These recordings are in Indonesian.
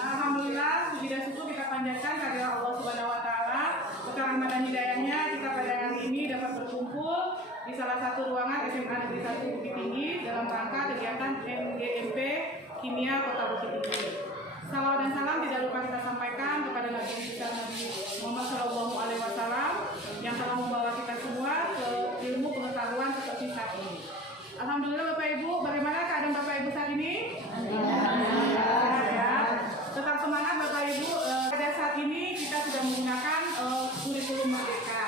Alhamdulillah, puji dan syukur kita panjatkan kehadirat Allah Subhanahu wa taala. Berkat dan hidayahnya kita pada hari ini dapat berkumpul di salah satu ruangan SMA Negeri 1 Bukit Tinggi dalam rangka kegiatan MGMP Kimia Kota Bukit Tinggi. Salawat dan salam tidak lupa kita sampaikan kepada Nabi kita Nabi Muhammad SAW yang telah membawa kita semua ke ilmu pengetahuan seperti saat ini. Alhamdulillah Bapak Ibu, bagaimana keadaan Bapak Ibu saat ini? Tetap semangat Bapak Ibu. Pada saat ini kita sudah menggunakan kurikulum Merdeka,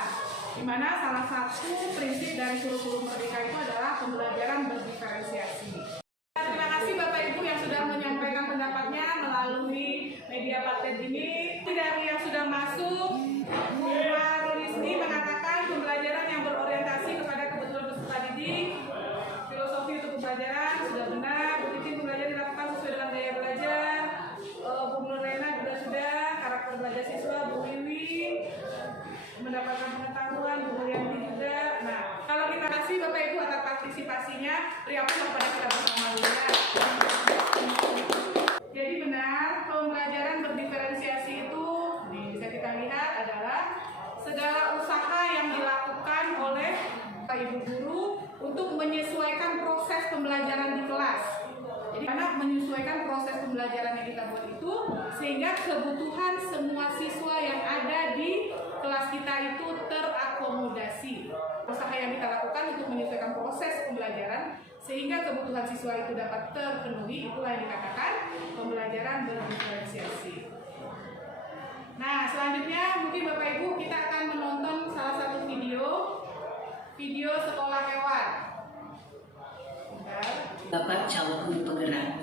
di mana salah satu prinsip dari kurikulum Merdeka itu adalah pembelajaran berdiferensiasi. Terima kasih Bapak Ibu yang sudah menyampaikan pendapatnya melalui media paten ini. Dari yang sudah masuk, Bu Marulisni mengatakan pembelajaran yang berorientasi kepada kebutuhan peserta didik, filosofi untuk pembelajaran sudah benar. Bu Titin pembelajaran dilakukan sesuai dengan gaya belajar. Bu Nurena juga sudah, karakter belajar siswa. Bu Wiwi mendapatkan pengetahuan, Bu Mulyanti juga. Nah, kalau kita kasih Bapak Ibu atas partisipasinya, beri aplaus kepada kita bersama dulu ya. Jadi benar, pembelajaran berdiferensiasi itu bisa kita lihat adalah segala usaha yang dilakukan oleh Pak Ibu Guru untuk menyesuaikan proses pembelajaran di kelas. Jadi karena menyesuaikan proses pembelajaran yang kita buat itu sehingga kebutuhan semua siswa yang ada di kelas kita itu terakomodasi. Usaha yang kita lakukan untuk menyesuaikan proses pembelajaran sehingga kebutuhan siswa itu dapat terpenuhi, itulah yang dikatakan pembelajaran berdiferensiasi. Nah, selanjutnya mungkin Bapak Ibu kita akan menonton salah satu video sekolah hewan. Bapak calon guru penggerak.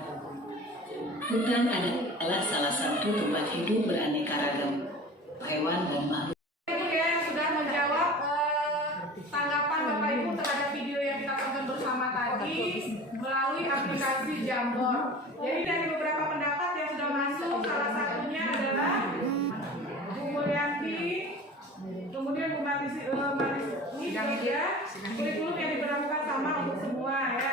Hutan adalah salah satu tempat hidup beraneka ragam hewan dan makhluk. Ibu yang sudah menjawab tanggapan Bapak Ibu terhadap video yang kita tonton bersama tadi melalui aplikasi Jamboard. Jadi dari beberapa pendapat yang sudah masuk, salah satunya adalah Bu Mulyanti, kemudian Bu Marisni juga kurikulum yang diberlakukan sama untuk semua ya.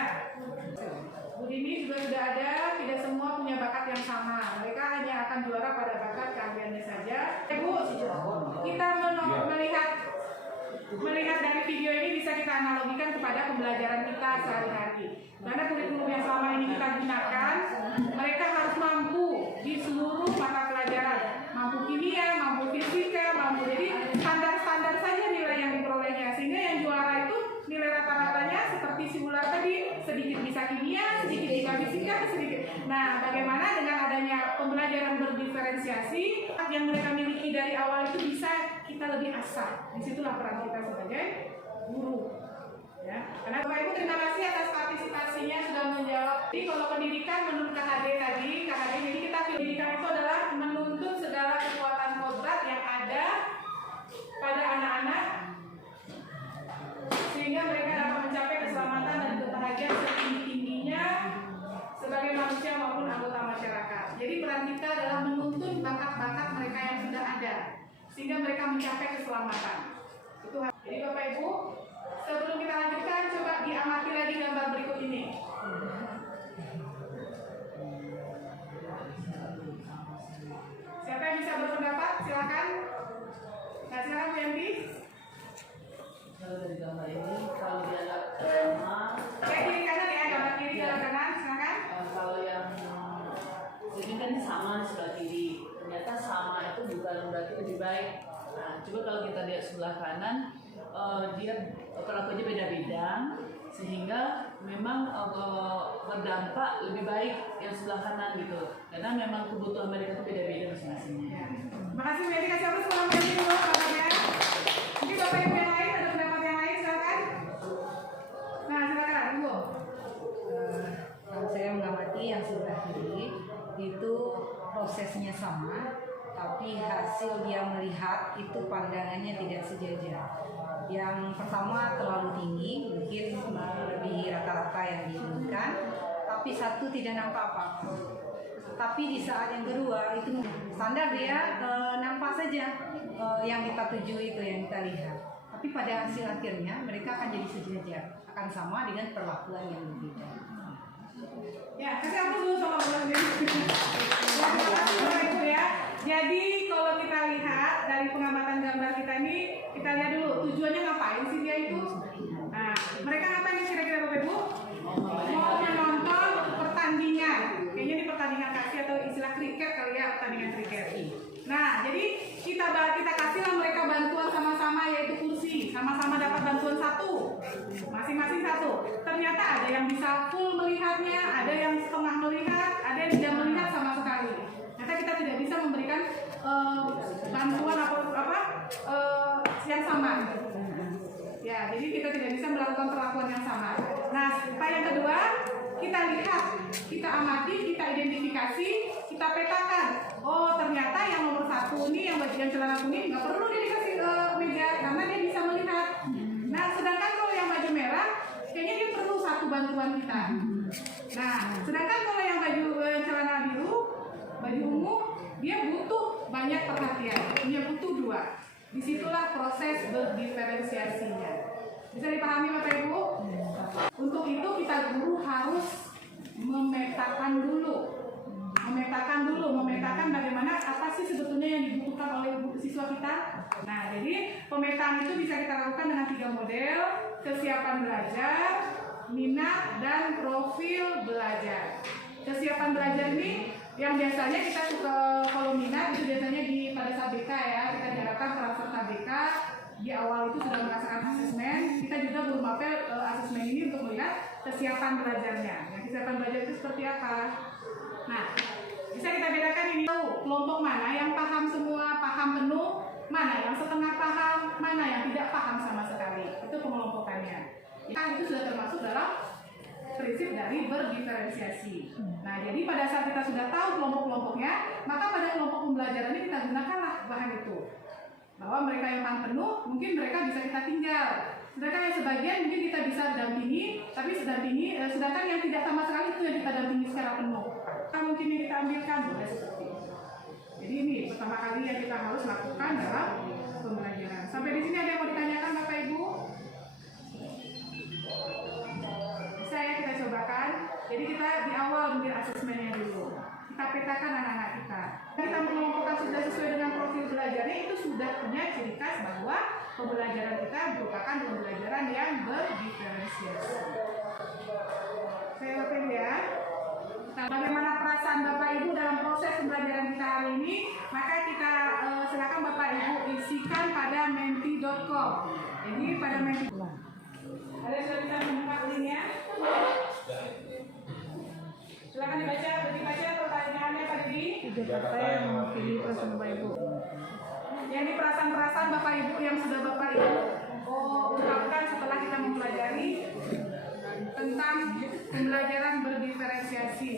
Bu Dini juga sudah ada, tidak semua punya bakat yang sama. Mereka hanya akan juara pada bakat keahliannya saja. Bu, kita melihat dari video ini bisa kita analogikan kepada pembelajaran kita sehari-hari. Karena kurikulum yang selama ini kita gunakan, mereka harus mampu di seluruh mata pelajaran, mampu kimia, mampu fisika, mampu jadi standar-standar saja nilai yang diperolehnya, sehingga yang juara itu nilai rata-ratanya seperti si ular tadi, sedikit bisa kimia, sedikit bisa fisika, sedikit. Nah, bagaimana dengan adanya pembelajaran berdiferensiasi yang mereka miliki dari awal itu bisa kita lebih asah. Disitulah peran kita sebagai guru. Ya, karena Bapak Ibu terima kasih atas partisipasinya sudah menjawab. Jadi kalau pendidikan menurut KHD tadi, jadi kita pendidikan itu adalah menuntut segala kekuatan kodrat yang ada pada anak-anak sehingga mereka dapat mencapai keselamatan dan kebahagiaan setinggi-tingginya sebagai manusia maupun anggota masyarakat. Jadi peran kita adalah menuntun bakat-bakat mereka yang sudah ada sehingga mereka mencapai keselamatan. Itu. Jadi Bapak Ibu, sebelum kita lanjutkan, coba diamati lagi gambar berikut ini. Siapa yang bisa berpendapat? Silakan. Nah, silakan Bu Yanti. Kalau dari gambar ini, kalau dianggap sama, Kiri kanan ya, gambar kiri gambar kanan, silakan. kalau yang ini kan sama di sebelah kiri, ternyata sama itu bukan berarti lebih baik. Nah, coba kalau kita lihat sebelah kanan, dia perlakuannya beda-beda, sehingga memang berdampak lebih baik yang sebelah kanan gitu, karena memang kebutuhan mereka itu beda-beda masing-masingnya. Ya. Terima kasih Bu Yanti, kasih apa sekolah Bu Yanti dulu kabarnya. Mungkin Bapak Ibu yang lain ada pendapat yang lain, silakan. Nah, silakan Bu. Kalau saya mengamati yang sebelah kiri itu prosesnya sama, tapi hasil dia melihat itu pandangannya tidak sejajar. Yang pertama terlalu tinggi, mungkin melebihi rata-rata yang diinginkan, tapi satu tidak nampak apa-apa. Tapi di saat yang kedua itu standar dia nampak saja yang kita tuju itu yang kita lihat. Tapi pada hasil akhirnya mereka akan jadi sejajar, akan sama dengan perlakuan yang berbeda. Ya, kasih aku dulu sama Bapak Ibu. Ya, terima kasih Bapak Ibu ya. Jadi kalau kita lihat dari pengamatan gambar kita ini, kita lihat dulu tujuannya ngapain sih dia itu. Nah, mereka ngapain nih kira-kira Bapak Ibu? Mau menonton pertandingan. Kayaknya ini pertandingan kasih atau istilah kriket kali ya, pertandingan kriket. Nah, jadi kita kasihlah mereka bantuan sama-sama, yaitu kursi, sama-sama dapat bantuan satu, masing-masing satu. Ternyata ada yang bisa full melihatnya, ada yang setengah melihat, ada yang tidak melihat sama sekali. Ternyata kita tidak bisa memberikan bantuan yang sama. Ya, jadi kita tidak bisa melakukan perlakuan yang sama. Nah, yang kedua, kita lihat, kita amati, kita identifikasi, kita petakan. Oh, ternyata yang nomor satu ini, yang bagian celana kuning, nggak perlu dia dikasih meja karena dia bisa melihat. Nah, sedangkan kalau yang baju merah, kayaknya dia perlu satu bantuan kita. Nah, sedangkan kalau yang baju celana biru, baju ungu, dia butuh banyak perhatian, dia butuh dua. Disitulah proses berdiferensiasinya. Bisa dipahami Bapak Ibu? Untuk itu kita guru harus memetakan bagaimana apa sih sebetulnya yang dibutuhkan oleh siswa kita. Nah, jadi pemetaan itu bisa kita lakukan dengan 3 model: kesiapan belajar, minat, dan profil belajar. Kesiapan belajar ini yang biasanya kita suka, kalau minat itu biasanya pada saat BK ya, kita diharapkan peserta BK di awal itu sudah merasakan asesmen. Kita juga belum apel asesmen ini untuk melihat kesiapan belajarnya. Yang kesiapan belajar itu seperti apa? Nah, bisa kita bedakan ini, tahu kelompok mana yang paham semua, paham penuh, mana yang setengah paham, mana yang tidak paham sama sekali. Itu pengelompokannya. Nah, itu sudah termasuk dalam prinsip dari berdiferensiasi. Nah, jadi pada saat kita sudah tahu kelompok-kelompoknya, maka pada kelompok pembelajaran ini kita gunakanlah bahan itu. Bahwa mereka yang paham penuh, mungkin mereka bisa kita tinggal. Sedangkan yang sebagian mungkin kita bisa dampingi, tapi sedangkan yang tidak sama sekali itu yang kita dampingi secara penuh. Mungkin yang kita ambilkan boleh seperti itu. Jadi ini pertama kali yang kita harus lakukan dalam pembelajaran. Sampai di sini ada yang mau ditanyakan Bapak Ibu? Bisa ya kita cobakan. Jadi kita di awal mungkin asesmennya dulu. Kita petakan anak-anak kita. Kita mengelompokkan sudah sesuai dengan profil belajarnya, itu sudah punya ciri khas bahwa pembelajaran kita merupakan pembelajaran yang berdiferensiasi. Saya ulangi ya. Bagaimana perasaan Bapak Ibu dalam proses pembelajaran kita hari ini? Maka kita silakan Bapak Ibu isikan pada menti.com. Jadi pada menti. Ada yang sudah bisa membuka linknya? Silakan dibaca pertanyaannya Pak Didi. Jakarta yang mewakili perasaan Bapak Ibu. Yang di perasaan Bapak Ibu yang sudah Bapak Ibu ungkapkan setelah kita mempelajari tentang pembelajaran berdiferensiasi.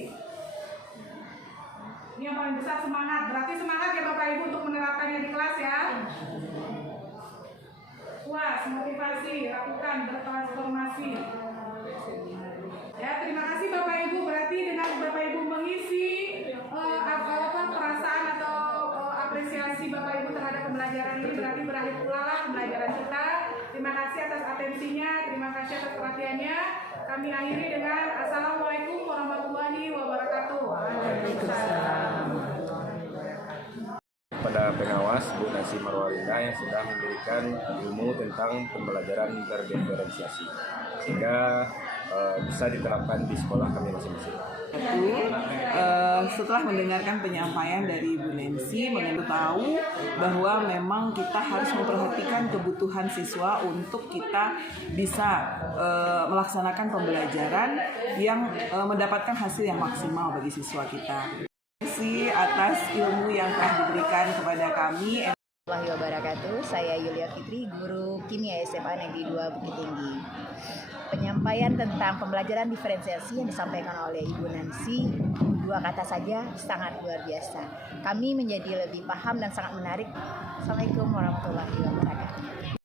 Ini yang paling besar, semangat. Berarti semangat ya Bapak Ibu untuk menerapkannya di kelas ya. Puas, motivasi, lakukan, bertransformasi. Ya, terima kasih Bapak Ibu. Berarti dengan Bapak Ibu mengisi perasaan atau apresiasi Bapak Ibu terhadap pembelajaran ini, berarti berakhir pula lah pembelajaran kita. Terima kasih atas atensinya, terima kasih atas perhatiannya. Kami akhiri dengan Assalamualaikum warahmatullahi wabarakatuh. Waalaikumsalam. Pada pengawas Bu Nasi Marwalinda yang sudah memberikan ilmu tentang pembelajaran berdiferensiasi sehingga bisa diterapkan di sekolah kami masing-masing. Setelah mendengarkan penyampaian dari Bu Nancy, tahu bahwa memang kita harus memperhatikan kebutuhan siswa untuk kita bisa melaksanakan pembelajaran yang mendapatkan hasil yang maksimal bagi siswa kita. Atas ilmu yang telah diberikan kepada kami. Warahmatullahi wabarakatuh. Saya Yulia Fitri, guru kimia SMA Negeri 2 Bukit Tinggi. Penyampaian tentang pembelajaran diferensiasi yang disampaikan oleh Ibu Nancy, 2 kata saja, sangat luar biasa. Kami menjadi lebih paham dan sangat menarik. Assalamualaikum warahmatullahi wabarakatuh.